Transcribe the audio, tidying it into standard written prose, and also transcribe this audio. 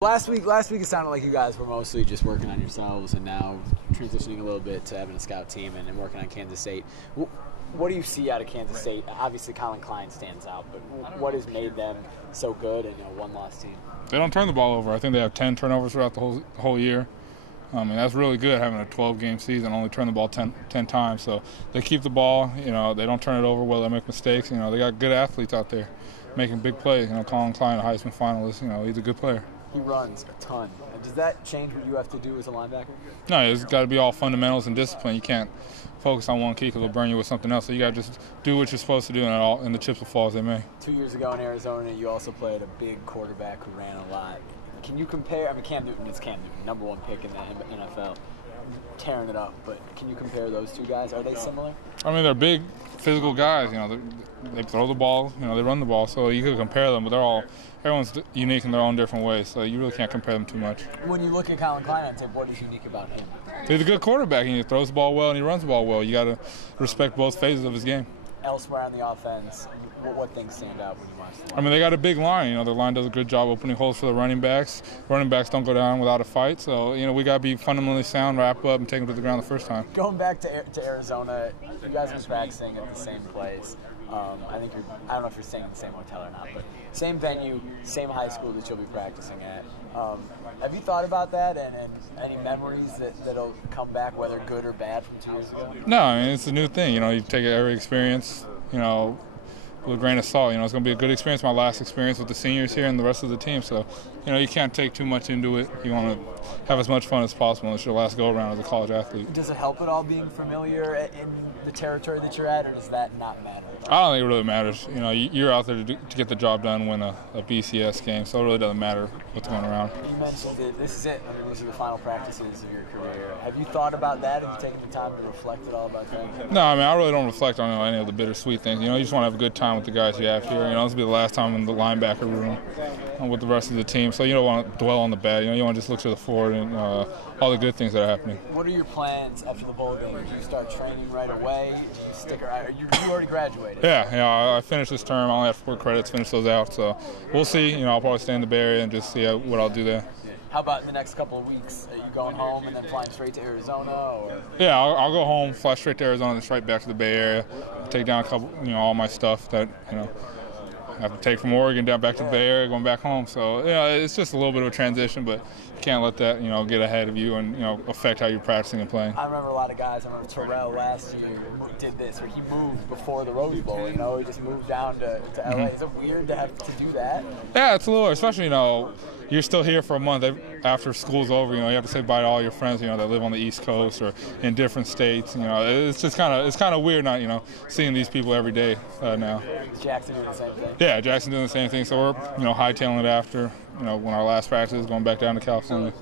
Last week it sounded like you guys were mostly just working on yourselves and now transitioning a little bit to having a scout team and working on Kansas State. What do you see out of Kansas State? Obviously, Colin Klein stands out, but what has made them so good and a one-loss team? They don't turn the ball over. I think they have 10 turnovers throughout the whole year. And that's really good having a 12-game season, only turn the ball 10 times. So they keep the ball, they don't turn it over well, they make mistakes. They got good athletes out there making big plays. Colin Klein, a Heisman finalist, he's a good player. He runs a ton. Does that change what you have to do as a linebacker? No, it's got to be all fundamentals and discipline. You can't focus on one key because it'll burn you with something else. So you got to just do what you're supposed to do, and the chips will fall as they may. 2 years ago in Arizona, you also played a big quarterback who ran a lot. Can you compare? Cam Newton is Cam Newton, #1 pick in the NFL, tearing it up. But can you compare those two guys? Are they similar? They're big, physical guys. They throw the ball. They run the ball. So you could compare them, but everyone's unique in their own different ways. So you really can't compare them too much. When you look at Colin Klein on tape, what is unique about him? He's a good quarterback. He throws the ball well and he runs the ball well. You got to respect both phases of his game. Elsewhere on the offense, what things stand out when you watch the line? They got a big line. Their line does a good job opening holes for the running backs. Running backs don't go down without a fight. So, we got to be fundamentally sound, wrap up, and take them to the ground the first time. Going back to Arizona, you guys have been practicing at the same place. I don't know if you're staying in the same hotel or not, but same venue, same high school that you'll be practicing at. Have you thought about that and any memories that'll come back, whether good or bad, from 2 years ago? No, it's a new thing. You take every experience, with a grain of salt. It's going to be a good experience, my last experience with the seniors here and the rest of the team. So, you can't take too much into it. You want to have as much fun as possible. It's your last go-around as a college athlete. Does it help at all being familiar in the territory that you're at, or does that not matter? I don't think it really matters. You're out there to get the job done, win a BCS game, so it really doesn't matter what's going around. You mentioned that this is it. These are the final practices of your career. Have you thought about that? Have you taken the time to reflect at all about that? No, I really don't reflect on any of the bittersweet things. You just want to have a good time with the guys you have here. This will be the last time in the linebacker room with the rest of the team, so you don't want to dwell on the bad. You want to just look to the forward and all the good things that are happening. What are your plans after the bowl game? Do you start training right away? Do you stick around? You already graduated. Yeah, I finished this term. I only have 4 credits, finish those out. So we'll see. I'll probably stay in the Bay Area and just see what I'll do there. How about in the next couple of weeks? Are you going home and then flying straight to Arizona? Or? Yeah, I'll go home, fly straight to Arizona, and straight back to the Bay Area. Take down a couple, all my stuff that I have to take from Oregon down back to the Bay Area, going back home. So it's just a little bit of a transition, but you can't let that get ahead of you and affect how you're practicing and playing. I remember a lot of guys. I remember Terrell last year did this, where he moved before the Rose Bowl. He just moved down to LA. Mm-hmm. Is it weird to have to do that? Yeah, it's a little, especially you're still here for a month after school's over. You have to say bye to all your friends. That live on the East Coast or in different states. It's just kind of weird not seeing these people every day now. Jackson doing the same thing. Yeah, Jackson doing the same thing. So we're hightailing it after when our last practice is going back down to California.